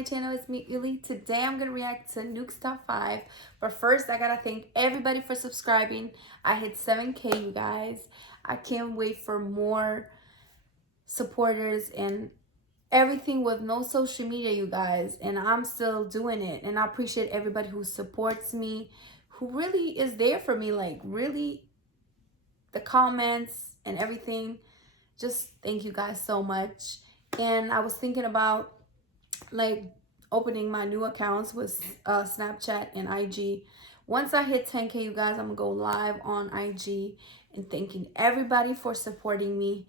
my channel. It's me, Ylli. Today I'm gonna react to NUKE'S top 5. But first, I gotta thank everybody for subscribing. I hit 7K, you guys. I can't wait for more supporters and everything with no social media, you guys. And I'm still doing it. And I appreciate everybody who supports me, who really is there for me. Like, really, the comments and everything. Just thank you guys so much. And I was thinking about like opening my new accounts with Snapchat and IG. Once I hit 10K, you guys, I'm gonna go live on IG and thanking everybody for supporting me.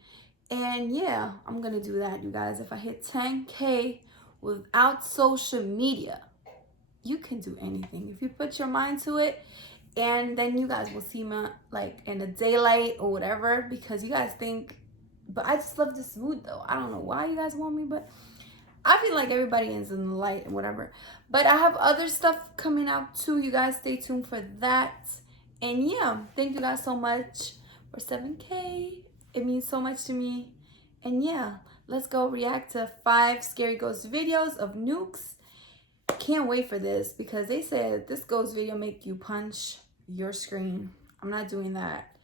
And yeah, I'm gonna do that, you guys. If I hit 10K without social media, you can do anything if you put your mind to it. And then you guys will see me like in the daylight or whatever, because you guys think, but I just love this mood though. I don't know why you guys want me, but I feel like everybody is in the light and whatever. But I have other stuff coming out too. You guys stay tuned for that. And yeah, thank you guys so much for 7K. It means so much to me. And yeah, let's go react to 5 scary ghost videos of NUKE'S. Can't wait for this because they said this ghost video make you punch your screen. I'm not doing that.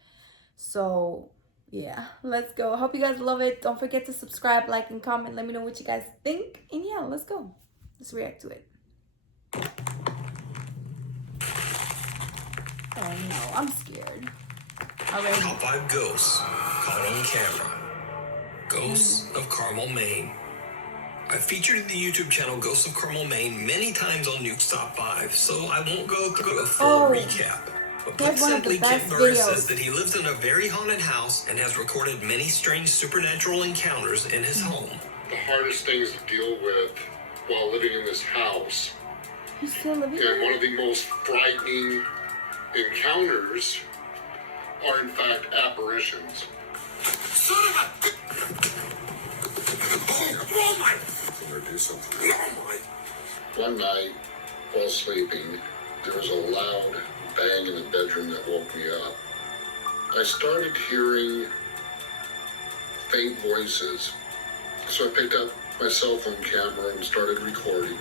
So yeah, let's go. I hope you guys love it. Don't forget to subscribe, like, and comment. Let me know what you guys think. And yeah, let's go. Let's react to it. Oh no, I'm scared. Already. Top 5 ghosts caught on camera. Ghosts of Carmel, Maine. I've featured the YouTube channel Ghosts of Carmel, Maine many times on NUKE'S Top 5, so I won't go through a full recap. But put simply, Kent Burris says that he lives in a very haunted house and has recorded many strange supernatural encounters in his home. The hardest things to deal with while living in this house, and one of the most frightening encounters are in fact apparitions. Son of a... Oh my... Do something. One night, while sleeping, there was a loud bang in the bedroom that woke me up. I started hearing faint voices, so I picked up my cell phone camera and started recording.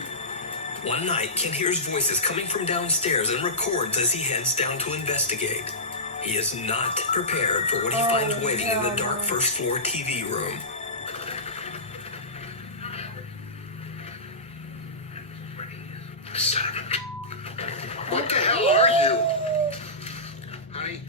One night, Kent hears voices coming from downstairs and records as he heads down to investigate. He is not prepared for what he finds waiting in the dark first floor TV room. What the hell are you? Honey?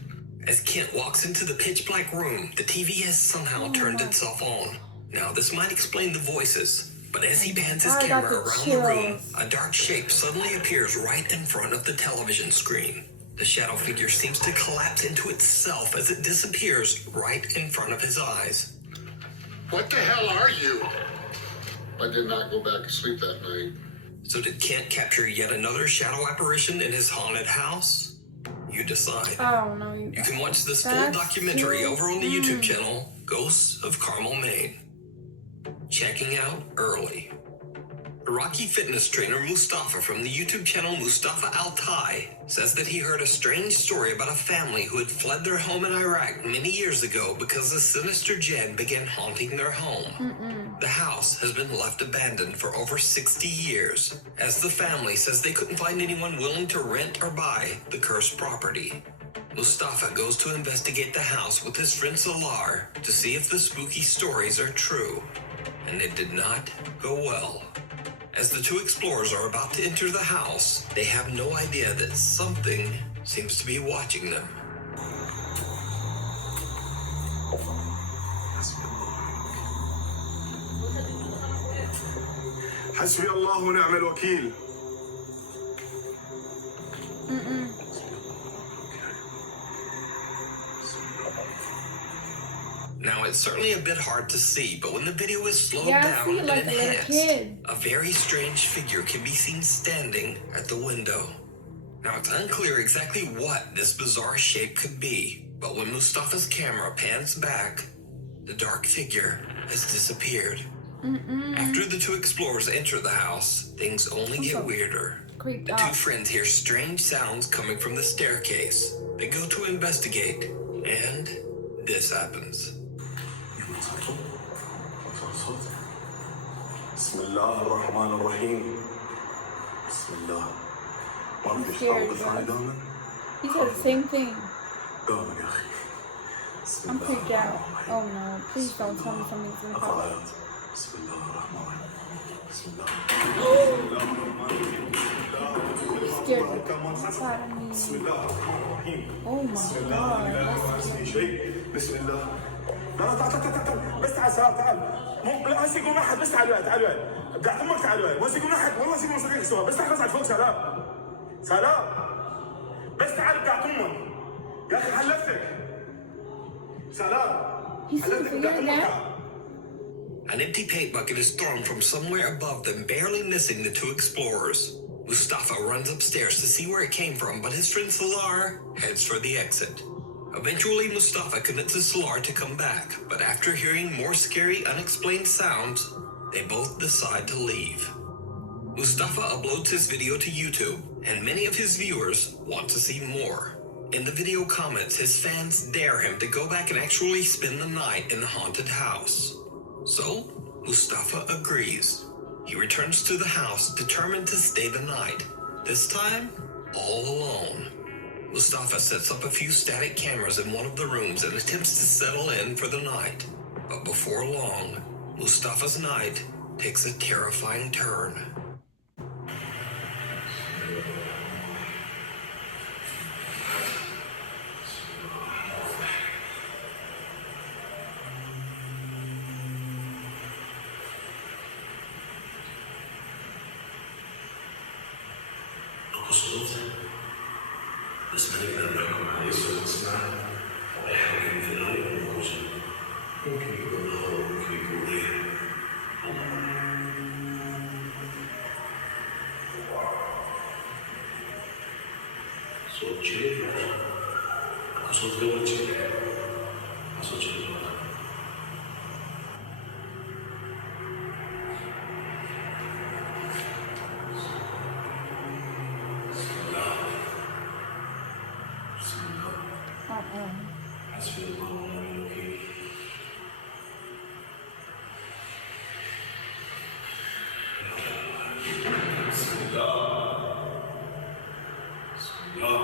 As Kent walks into the pitch black room, the TV has somehow turned itself on. Now, this might explain the voices, but as he pans his camera around the room, a dark shape suddenly appears right in front of the television screen. The shadow figure seems to collapse into itself as it disappears right in front of his eyes. What the hell are you? I did not go back to sleep that night. So did Kent capture yet another shadow apparition in his haunted house? You decide. Oh no, you can watch this full documentary over on the YouTube channel, Ghosts of Carmel, Maine. Checking out early. Iraqi fitness trainer Mustafa from the YouTube channel Mustafa Altai says that he heard a strange story about a family who had fled their home in Iraq many years ago because a sinister jinn began haunting their home. The house has been left abandoned for over 60 years, as the family says they couldn't find anyone willing to rent or buy the cursed property. Mustafa goes to investigate the house with his friend Salar to see if the spooky stories are true, and it did not go well. As the two explorers are about to enter the house, they have no idea that something seems to be watching them. حسبي الله ونعم الوكيل. Now, it's certainly a bit hard to see, but when the video is slowed down and enhanced, a very strange figure can be seen standing at the window. Now, it's unclear exactly what this bizarre shape could be, but when Mustafa's camera pans back, the dark figure has disappeared. After the two explorers enter the house, things only get weirder. The two friends hear strange sounds coming from the staircase. They go to investigate, and this happens. بسم الله الرحمن الرحيم. بسم الله. ما I'm بدي scared, اشتغل ثاني guys. دائما. He said the same thing. دائما يا اخي. بسم I'm الله freaked الرحمن out. الرحيم. Oh no, please don't tell me something's gonna pop up. أفعالات. بسم الله الرحمن الرحيم. بسم الله. بسم الله الرحمن الرحيم. You scared the crap out of me. بسم الله الرحمن الرحيم. Oh بسم my الله god, لا that's يمس scary. شيء. بسم الله. لا تعال بس تعال سلام تعال. مو لا هسه يقول احد بس تعال وين تعال وين. ابدا امك تعال وين. وين يقول احد والله يقول صديق سوا بس تعال اصعد فوق سلام. سلام. بس تعال ابدا امك. يا اخي حلفتك. سلام. He's so حلفتك ابدا weird, امك. yeah? An empty paint bucket is thrown from somewhere above them, barely missing the two explorers. Mustafa runs upstairs to see where it came from, but his friend Salar heads for the exit. Eventually, Mustafa convinces Salar to come back, but after hearing more scary, unexplained sounds, they both decide to leave. Mustafa uploads his video to YouTube, and many of his viewers want to see more. In the video comments, his fans dare him to go back and actually spend the night in the haunted house. So, Mustafa agrees. He returns to the house, determined to stay the night, this time all alone. Mustafa sets up a few static cameras in one of the rooms and attempts to settle in for the night. But before long, Mustafa's night takes a terrifying turn. صوت بس ما نقدر نحكم عليه صوت نسمعه أو أي حركة مثل هاي يكون موجود ممكن يكون هو ممكن يكون غير صوت شيء أكو صوت قبل شيء ما صوت شيء حسبي الله ونعم الوكيل بسم الله بسم الله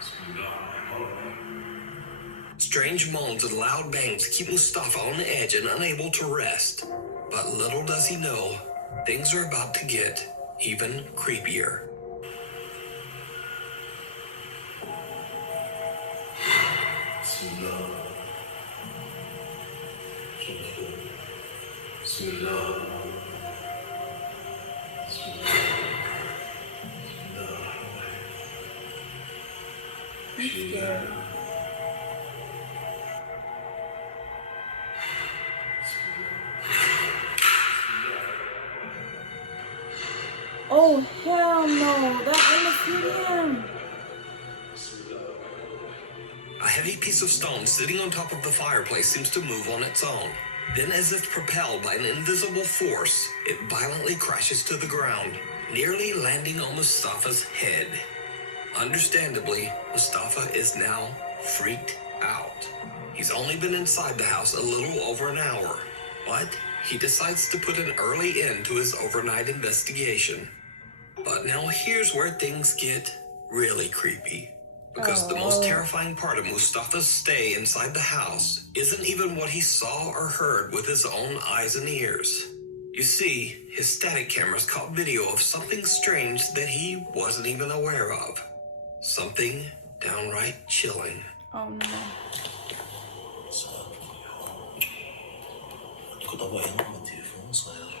بسم الله الرحمن الرحيم. Strange moans and loud bangs keep Mustafa on the edge and unable to rest. But little does he know, things are about to get even creepier. بسم الله بسم الله بسم الله I'm scared. Oh hell no, that almost hit him. A heavy piece of stone sitting on top of the fireplace seems to move on its own. Then, as if propelled by an invisible force, it violently crashes to the ground, nearly landing on Mustafa's head. Understandably, Mustafa is now freaked out. He's only been inside the house a little over an hour, but he decides to put an early end to his overnight investigation. But now here's where things get really creepy. Because the most terrifying part of Mustafa's stay inside the house isn't even what he saw or heard with his own eyes and ears. You see, his static cameras caught video of something strange that he wasn't even aware of. Something downright chilling. Oh no. كنت أبغى أنام التليفون صاير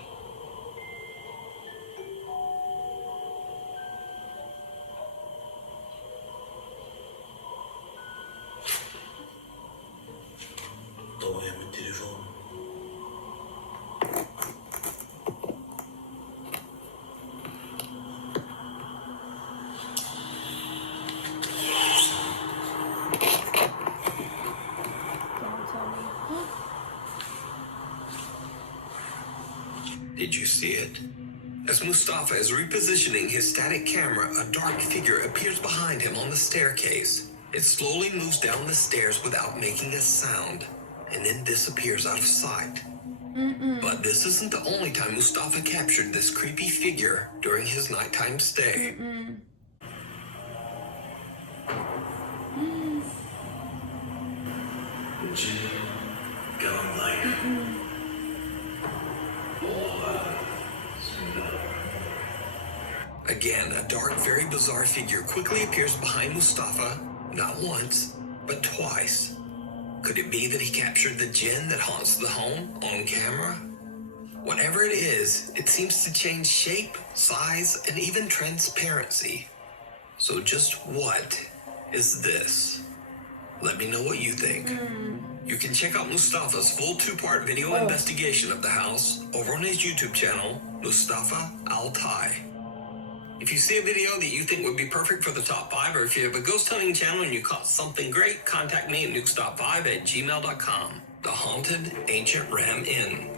ضوي من التليفون Don't tell me. Did you see it? As Mustafa is repositioning his static camera, a dark figure appears behind him on the staircase. It slowly moves down the stairs without making a sound, and then disappears out of sight. But this isn't the only time Mustafa captured this creepy figure during his nighttime stay. Again, a dark, very bizarre figure quickly appears behind Mustafa, not once, but twice. Could it be that he captured the jinn that haunts the home on camera? Whatever it is, it seems to change shape, size, and even transparency. So just what is this? Let me know what you think. You can check out Mustafa's full 2-part video investigation of the house over on his YouTube channel, Mustafa Altay. If you see a video that you think would be perfect for the top 5, or if you have a ghost hunting channel and you caught something great, contact me at nukestop5@gmail.com. The Haunted Ancient Ram Inn.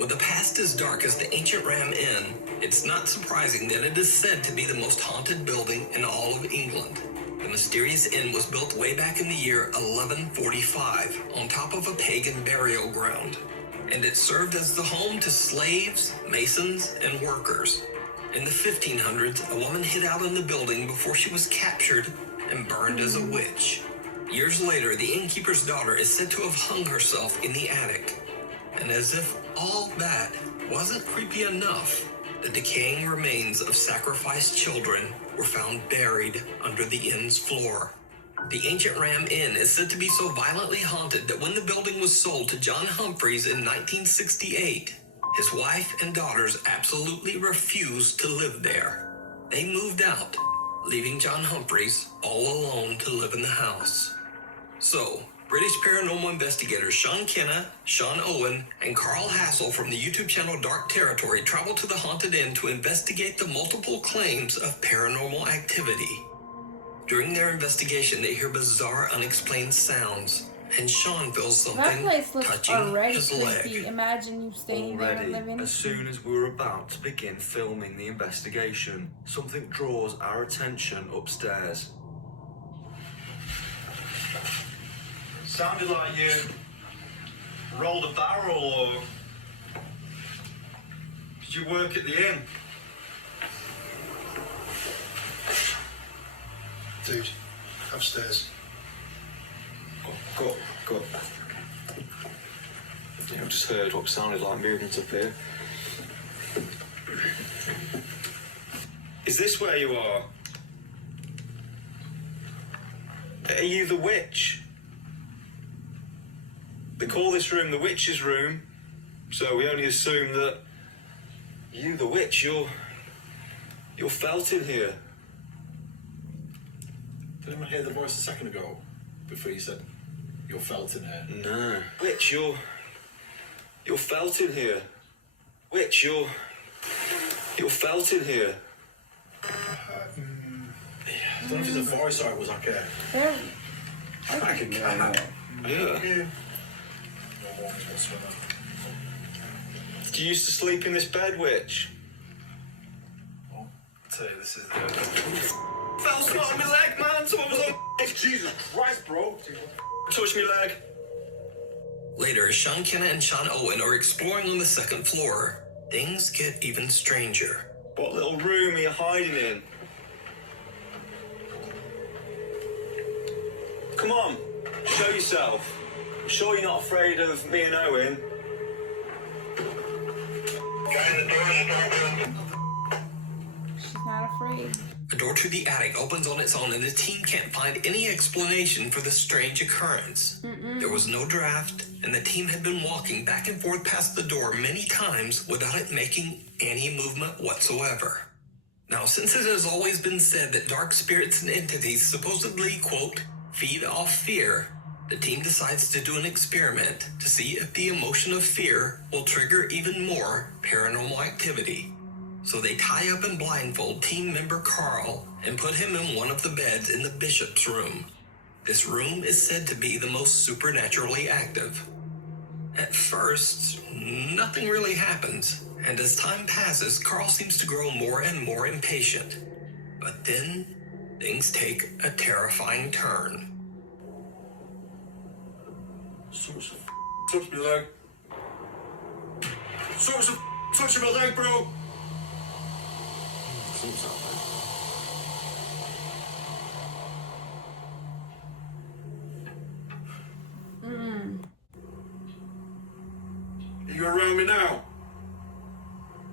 With a past as dark as the Ancient Ram Inn, it's not surprising that it is said to be the most haunted building in all of England. The mysterious inn was built way back in the year 1145 on top of a pagan burial ground, and it served as the home to slaves, masons, and workers. In the 1500s, a woman hid out in the building before she was captured and burned as a witch. Years later, the innkeeper's daughter is said to have hung herself in the attic. And as if all that wasn't creepy enough, the decaying remains of sacrificed children were found buried under the inn's floor. The Ancient Ram Inn is said to be so violently haunted that when the building was sold to John Humphreys in 1968, his wife and daughters absolutely refused to live there. They moved out, leaving John Humphreys all alone to live in the house. So, British paranormal investigators Sean Kenna, Sean Owen, and Carl Hassel from the YouTube channel Dark Territory traveled to the haunted inn to investigate the multiple claims of paranormal activity. During their investigation, they hear bizarre, unexplained sounds, and Sean feels That something place looks touching already his creepy. leg. Imagine you staying there and Already, living. as soon as we were about to begin filming the investigation, something draws our attention upstairs. Sounded like you rolled a barrel, or did you work at the inn? Dude, upstairs. Go. Yeah, I've just heard what sounded like movement up here. Is this where you are? Are you the witch? They call this room the witch's room, so we only assume that you, the witch, you're felt in here. Did anyone hear the voice a second ago before you said you're felt in here? No. Witch, you're felt in here. Witch, you're felt in here. I don't know if it's a voice or it was like a... Very. Like a cat. Yeah. Do you used to sleep in this bed, witch? I'll tell you, this is the... Fell spot on my leg, man! Someone was on Jesus Christ, bro! touch my leg. Later, Sean Kenna and Sean Owen are exploring on the second floor. Things get even stranger. What little room are you hiding in? Come on, show yourself. I'm sure you're not afraid of me and Owen. She's not afraid. A door to the attic opens on its own, and the team can't find any explanation for this strange occurrence. There was no draft, and the team had been walking back and forth past the door many times without it making any movement whatsoever. Now, since it has always been said that dark spirits and entities supposedly, quote, feed off fear, the team decides to do an experiment to see if the emotion of fear will trigger even more paranormal activity. So they tie up and blindfold team member Carl and put him in one of the beds in the bishop's room. This room is said to be the most supernaturally active. At first, nothing really happens, and as time passes, Carl seems to grow more and more impatient. But then, things take a terrifying turn. Touch me leg. Someone's touching my leg, bro. You around me now?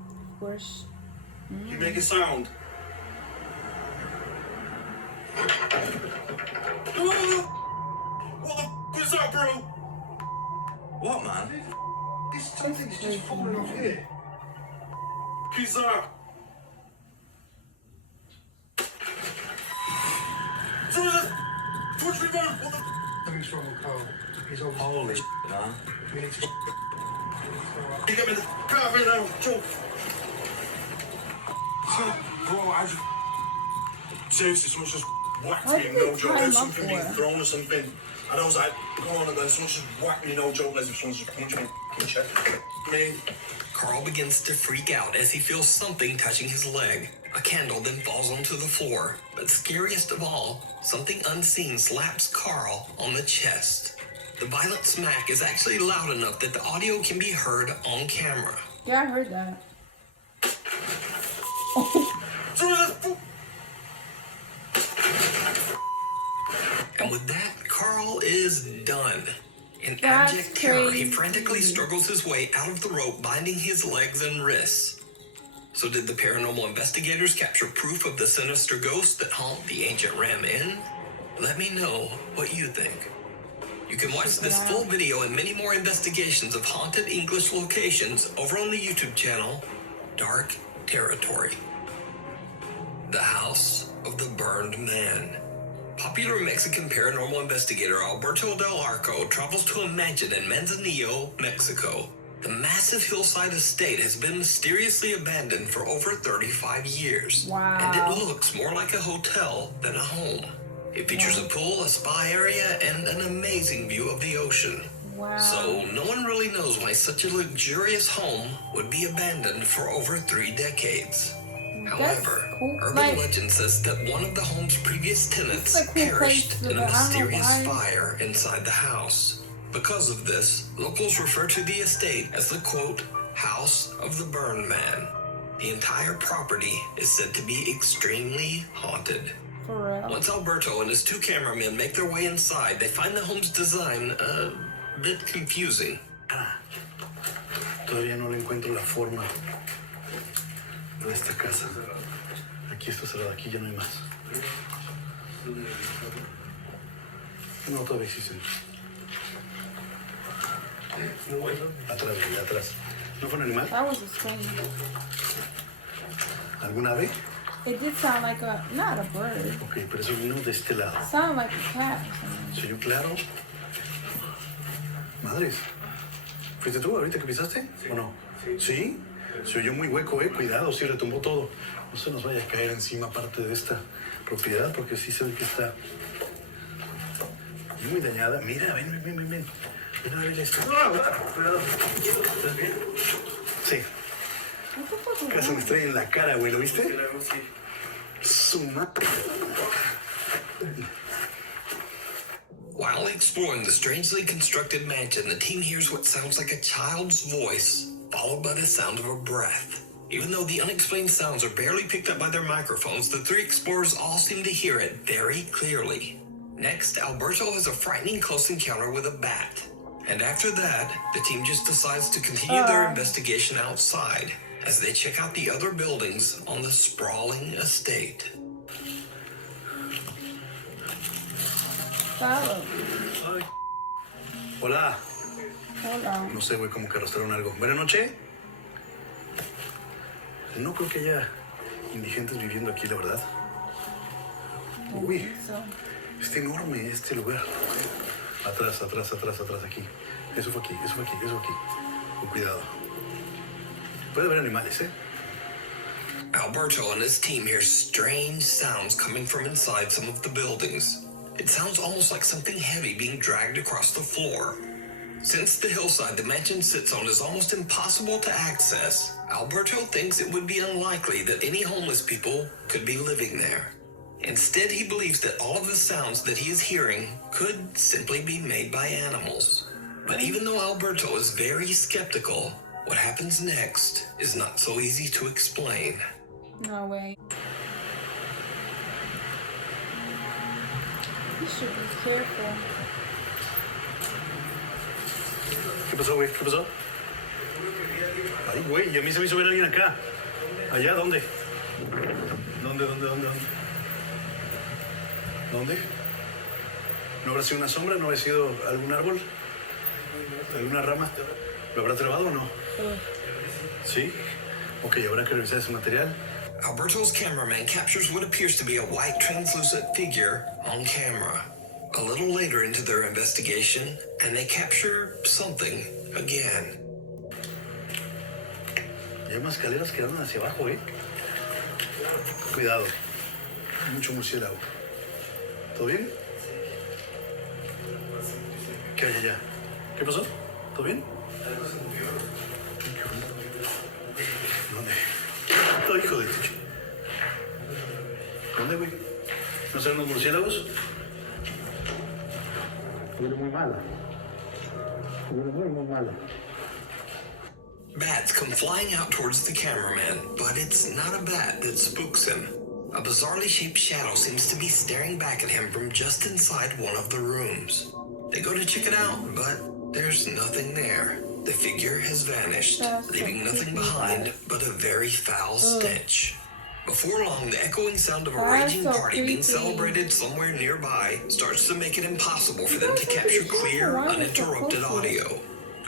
Of course. You make a sound. What the f is that, bro? What, man? Something's just falling off here. Who's that? Touch me, man! What the Something's wrong with Carl. He's on Holy man. We need to... You get me the car right now, Joe. Bro, I just... Seriously, someone just whacked Why me, did no they joke. tie There's him up something being for? thrown or something. And I was like, go on, and then someone just whacked me, no joke, as if someone's just punched me. Check. Carl begins to freak out as he feels something touching his leg. A candle then falls onto the floor. But scariest of all, something unseen slaps Carl on the chest. The violent smack is actually loud enough that the audio can be heard on camera. Yeah, I heard that. And with that, Carl is done. In That's abject terror, he crazy. frantically struggles his way out of the rope binding his legs and wrists. So did the paranormal investigators capture proof of the sinister ghosts that haunt the ancient Ram Inn? Let me know what you think. You can watch this full video and many more investigations of haunted English locations over on the YouTube channel, Dark Territory. The House of the Burned Man. Popular Mexican paranormal investigator Alberto Del Arco travels to a mansion in Manzanillo, Mexico. The massive hillside estate has been mysteriously abandoned for over 35 years. Wow. And it looks more like a hotel than a home. It features a pool, a spa area, and an amazing view of the ocean. Wow. So no one really knows why such a luxurious home would be abandoned for over 3 decades. However, cool. urban legend says that one of the home's previous tenants It's a cool perished place to in a live. I don't know mysterious why. fire inside the house. Because of this, locals refer to the estate as the, quote, House of the Burned Man. The entire property is said to be extremely haunted. For real. Once Alberto and his 2 cameramen make their way inside, they find the home's design a bit confusing. Todavía no le encuentro la forma de esta casa. Aquí está cerrada, aquí ya no hay más. No, todavía existen. Atrás, güey, atrás. ¿No fue un animal? That was a strange. ¿Algún ave? It did sound like a, not a bird. Ok, pero eso vino de este lado. It sounded like a cat or something. ¿Se oyó claro? Madres. ¿Fuiste tú ahorita que pisaste? ¿O no? ¿Sí? Se oyó muy hueco, cuidado, sí retumbó todo. No se nos vaya a caer encima parte de esta propiedad, porque sí se ve que está muy dañada. Mira, ven. Ven a ver esto. Cuidado. ¿Estás bien? Sí. What the fuck was Casi me that? estrella en la cara, güey, ¿lo viste? Su madre. While exploring the strangely constructed mansion, the team hears what sounds like a child's voice, followed by the sound of a breath. Even though the unexplained sounds are barely picked up by their microphones, the 3 explorers all seem to hear it very clearly. Next, Alberto has a frightening close encounter with a bat. And after that, the team just decides to continue their investigation outside as they check out the other buildings on the sprawling estate. Follow. Hola. Hold on. No sé, güey, como que arrastraron algo. Buenas noches. No creo que haya indigentes viviendo aquí, la verdad. Uy, So, está enorme este lugar. Atrás, aquí. Eso fue aquí. Con cuidado. Puede haber animales, ¿eh? Alberto and his team hear strange sounds coming from inside some of the buildings. It sounds almost like something heavy being dragged across the floor. Since the hillside the mansion sits on is almost impossible to access, Alberto thinks it would be unlikely that any homeless people could be living there. Instead, he believes that all of the sounds that he is hearing could simply be made by animals. But even though Alberto is very skeptical, What happens next is not so easy to explain. No way. You should be careful. ¿Qué pasó, güey? ¿Qué pasó? Ay, güey, y a mí se me hizo ver alguien acá. ¿Allá? ¿Dónde? ¿Dónde? ¿Dónde? ¿No habrá sido una sombra? ¿No habrá sido algún árbol? ¿Alguna rama? ¿Lo habrá trabado o no? ¿Sí? Ok, habrá que revisar ese material. Alberto's cameraman captures what appears to be a white translucent figure on camera. A little later into their investigation, and they capture something again. Y hay más escaleras que andan hacia abajo, ¿eh? Cuidado. Mucho murciélago. ¿Todo bien? ¿Qué hay allá? ¿Qué pasó? ¿Todo bien? ¿Dónde? Oh, hijo de tucho. ¿Dónde, güey? ¿No serán los murciélagos? Huele muy mala. Huele muy mala. Bats come flying out towards the cameraman, but it's not a bat that spooks him. A bizarrely shaped shadow seems to be staring back at him from just inside one of the rooms. They go to check it out, but there's nothing there. The figure has vanished, leaving nothing behind but a very foul stench. Before long, the echoing sound of a raging party being celebrated somewhere nearby starts to make it impossible for them to capture clear, uninterrupted audio.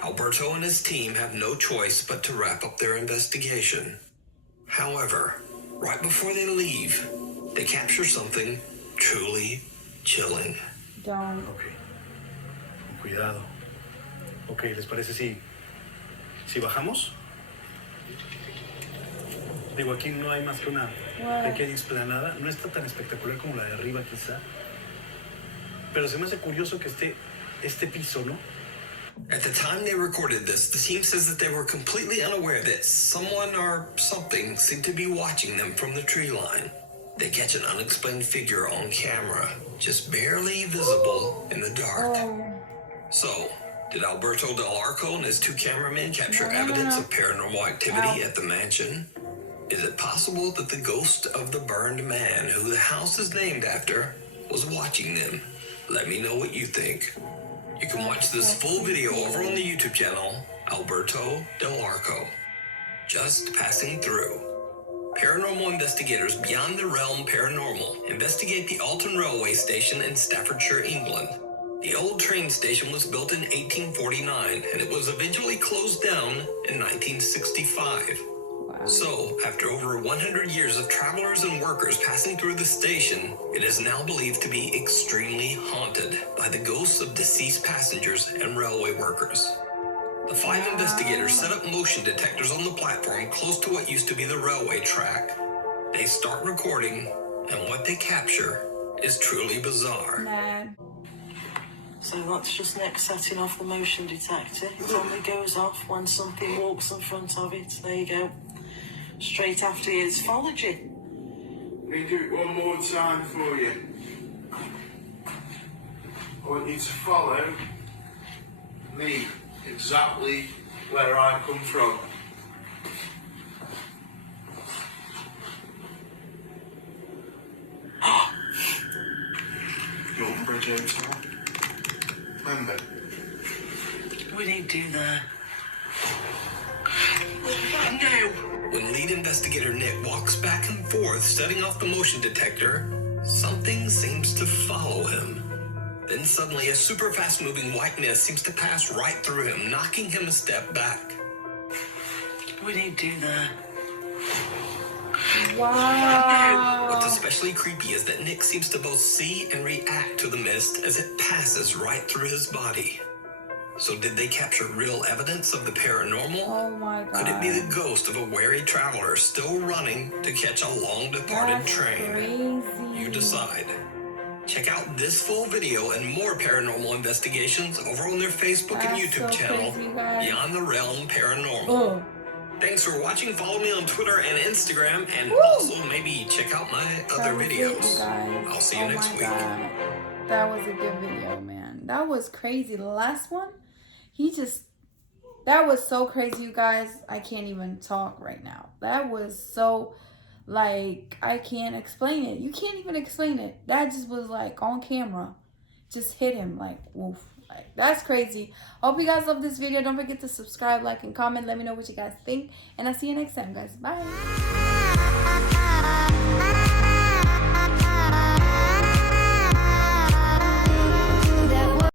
Alberto and his team have no choice but to wrap up their investigation. However, right before they leave, they capture something truly chilling. Don't. Ok. Con cuidado. Ok, ¿les parece si bajamos? Digo, aquí no hay más que una pequeña explanada. No está tan espectacular como la de arriba, quizá. Pero se me hace curioso que este piso, ¿no? At the time they recorded this, the team says that they were completely unaware that someone or something seemed to be watching them from the tree line. They catch an unexplained figure on camera, just barely visible in the dark. So, did Alberto Del Arco and his two cameramen capture evidence of paranormal activity at the mansion? Is it possible that the ghost of the burned man, who the house is named after, was watching them? Let me know what you think. You can watch this full video over on the YouTube channel, Alberto Del Arco. Just passing through. Paranormal investigators beyond the realm paranormal investigate the Alton Railway Station in Staffordshire, England. The old train station was built in 1849 and it was eventually closed down in 1965. So, after over 100 years of travelers and workers passing through the station, it is now believed to be extremely haunted by the ghosts of deceased passengers and railway workers. The 5 investigators set up motion detectors on the platform close to what used to be the railway track. They start recording, and what they capture is truly bizarre. Mad. So that's just next setting off the motion detector. It only goes off when something walks in front of it. There you go. Straight after it's followed you. Let me do it one more time for you. I want you to follow me exactly where I come from. You're on bridge over time. Remember? We didn't do that. No! When lead investigator Nick walks back and forth, setting off the motion detector, something seems to follow him. Then suddenly a super fast moving white mist seems to pass right through him, knocking him a step back. We didn't do that. Wow. What's especially creepy is that Nick seems to both see and react to the mist as it passes right through his body. So did they capture real evidence of the paranormal? Oh my God. Could it be the ghost of a wary traveler still running to catch a long-departed train? Crazy. You decide. Check out this full video and more paranormal investigations over on their Facebook and YouTube channel, Beyond the Realm Paranormal. Thanks for watching. Follow me on Twitter and Instagram, and also maybe check out my other videos. I'll see you next week. God. That was a good video, man. That was crazy. The last one, he just That was so crazy, you guys. I can't even talk right now. That was so, like, I can't explain it. You can't even explain it. That just was like on camera. Just hit him like, woof. Like, that's crazy. Hope you guys love this video. Don't forget to subscribe, like, and comment. Let me know what you guys think. And I'll see you next time, guys. Bye.